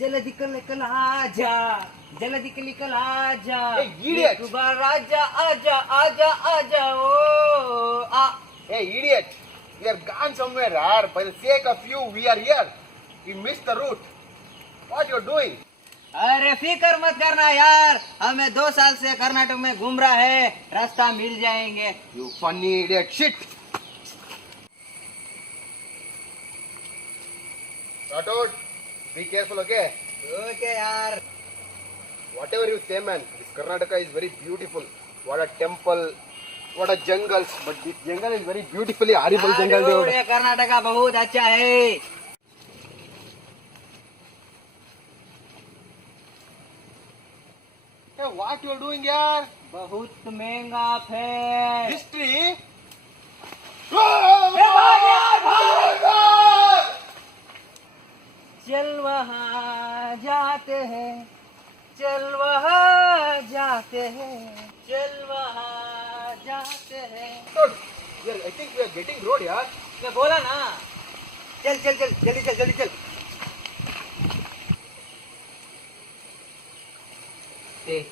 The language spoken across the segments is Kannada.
जल्दी निकल आजा, जल्दी निकल आजा, idiot! एक बार आजा आजा आजा आजा ओ आ। Hey idiot! We are gone somewhere, yaar. By the sake of you, we are here. We missed the route. What you are doing? अरे फिक्र मत करना यार, हमें 2 साल से कर्नाटक में घूम रहा है, रास्ता मिल जाएंगे। You funny idiot! Shit! Rathod, be careful, okay? Okay यार। Whatever you say, man, this Karnataka is very beautiful. What a temple, what a jungles. But this jungle is very beautifully horrible jungle, dude. ये कर्नाटका बहुत अच्छा है। Hey, what you are doing here? बहुत महंगा है। History? चल वहाँ जाते हैं, चल वहाँ जाते हैं, चल वहाँ जाते हैं। Dude, I think we are getting road, yaar. मैं बोला ना, चल चल चल जल्दी चल जल्दी चल।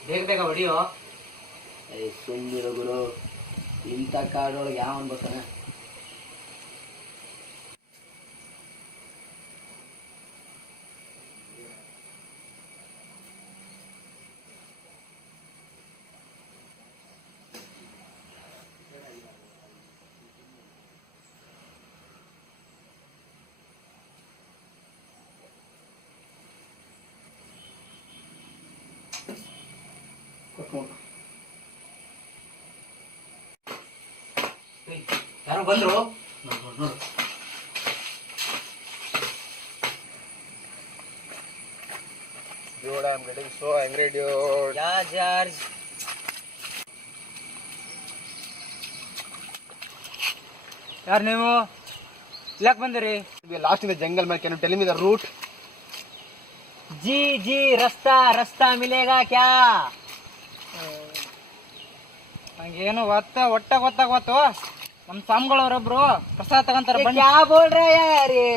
देख देखा बड़ी हो। ಏ ಸುಂದಿರ ಗುರು ಇಂಥ ಕಾಡೊಳಗೆ ಯಾವನ್ ಬರ್ತಾನೆ ಯಾರು ಬಂದ್ರು? Dude, I'm getting so angry, dude. George ಯಾರು ನೀವು? ಯಾಕೆ ಬಂದಿರಿ? We are lost in the jungle, man. Can you tell me the route? जी जी रास्ता रास्ता मिलेगा क्या? ನಂಗೇನು ಒಟ್ಟ ಗೊತ್ತಾಗೋತು. ನಮ್ಮ ಸ್ವಾಮಿಗಳವರೊಬ್ರು ಪ್ರಸಾದ ತಗೊಂತಾರ ಬನ್ನಿ. क्या बोल रहे हैं यार ये?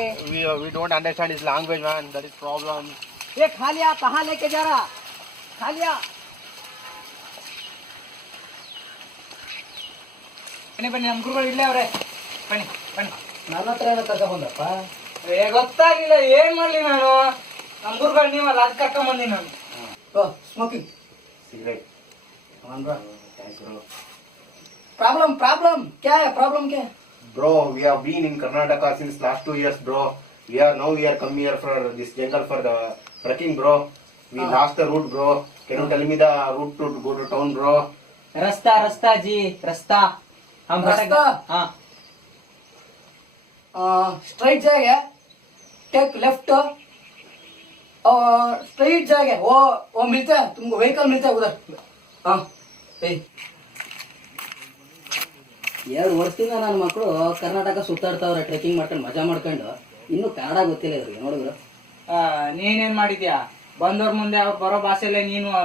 We don't understand his language, man. That is problem. ये खालिया कहाँ लेके जा रहा? खालिया ಬನ್ನಿ ಬನ್ನಿ, ನಮ್ಮ ಗುರುಗಳು ಇಲ್ಲೇ ಅವ್ರೆ. ಬನ್ನಿ ಬನ್ನಿ. ನನ್ನ ಹತ್ರ ಏನೋ ಕರ್ಕೊಂಡ್ ಬಂದಪ್ಪ ಗೊತ್ತಾಗಿಲ್ಲ ಏನ್ ಮಾಡ್ಲಿ ನಾನು. ನಮ್ಮ ಗುರುಗಳು ನೀವಲ್ಲ, ಅದ್ ಕರ್ಕೊಂಡ್ ಬಂದಿ ನಾನು. ಓ ಸ್ಮೋಕಿಂಗ್ Cigarette. कौन बा Thanks, bro. प्रॉब्लम प्रॉब्लम क्या है प्रॉब्लम क्या है Bro, we have been in Karnataka since last 2 years, bro. We are come here for this jungle for the trekking, bro. We lost the route, bro. Can you tell me the route to go to town, bro? रास्ता रास्ता जी रास्ता हम रास्ता? हाँ स्ट्राइट जाएगा टेक लेफ्ट और स्ट्राइट जाएगा वो मिलता है तुमको व्हीकल मिलता है उधर हाँ ಎರಡು ವರ್ಷದಿಂದ ನನ್ನ ಮಕ್ಕಳು ಕರ್ನಾಟಕ ಸುತ್ತಾಡ್ತಾವ್ರೆ ಟ್ರೆಕ್ಕಿಂಗ್ ಮಾಡ್ಕೊಂಡು ಮಜಾ ಮಾಡ್ಕೊಂಡು ಇನ್ನೂ ಕನ್ನಡ ಗೊತ್ತಿಲ್ಲ ಇವ್ರಿಗೆ ನೋಡಿದ್ರು ನೀನೇನ್ ಮಾಡಿದ್ಯಾ? ಬಂದವ್ರ ಮುಂದೆ ಅವ್ರು ಬರೋ ಭಾಷೆಲ್ಲೇ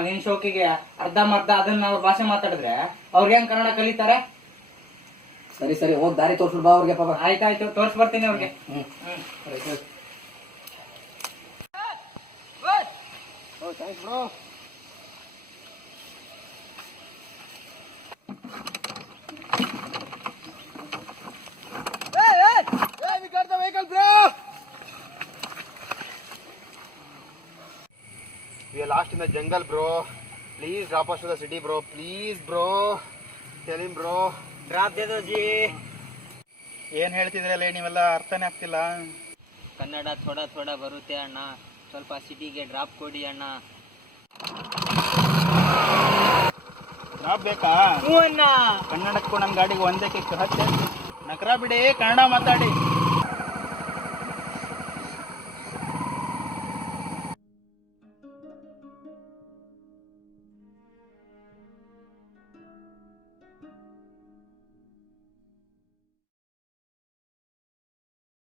ನಿನ್ ಶೋಕಿಗೆ ಅರ್ಧಂಬರ್ಧ ಅದನ್ನ ಅವ್ರ ಭಾಷೆ ಮಾತಾಡಿದ್ರೆ ಅವ್ರಿಗೆ ಹೆಂಗ್ ಕನ್ನಡ ಕಲಿತಾರೆ? ಸರಿ ಸರಿ ಹೋಗಿ ದಾರಿ ತೋರ್ಸ್ಬಿಡ್ ಬಾ ಅವ್ರಿಗೆ ಪಾಪ ಆಯ್ತಾಯ್ತು, ತೋರ್ಸ್ ಬರ್ತೀನಿ ಅವ್ರಿಗೆ. Oh, thanks, bro. Hey, we got the vehicle, bro. We are lost in the jungle, bro. Please drop us to the city, bro. Please, bro. Tell him, bro. Drop दे दो जी। ಏನ್ ಹೇಳ್ತಿದ್ರಲ್ಲ ನೀವೆಲ್ಲ ಅರ್ಥನೇ ಆಗ್ತಿಲ್ಲ. ಕನ್ನಡ ಥೋಡ ಥೋಡ ಬರುತ್ತೆ ಅಣ್ಣ, ಸ್ವಲ್ಪ ಸಿಟಿಗೆ ಡ್ರಾಪ್ ಕೊಡಿ ಅಣ್ಣ. ಡ್ರಾಪ್ ಬೇಕಾ? ಹ್ಞೂ ಅಣ್ಣ. ಕನ್ನಡಕ್ಕೂ ನಮ್ಮ ಗಾಡಿಗೆ ಒಂದೇ ಕಿಕ್ ಹತ್ತೆ. ನಕರ ಬಿಡಿ, ಕನ್ನಡ ಮಾತಾಡಿ.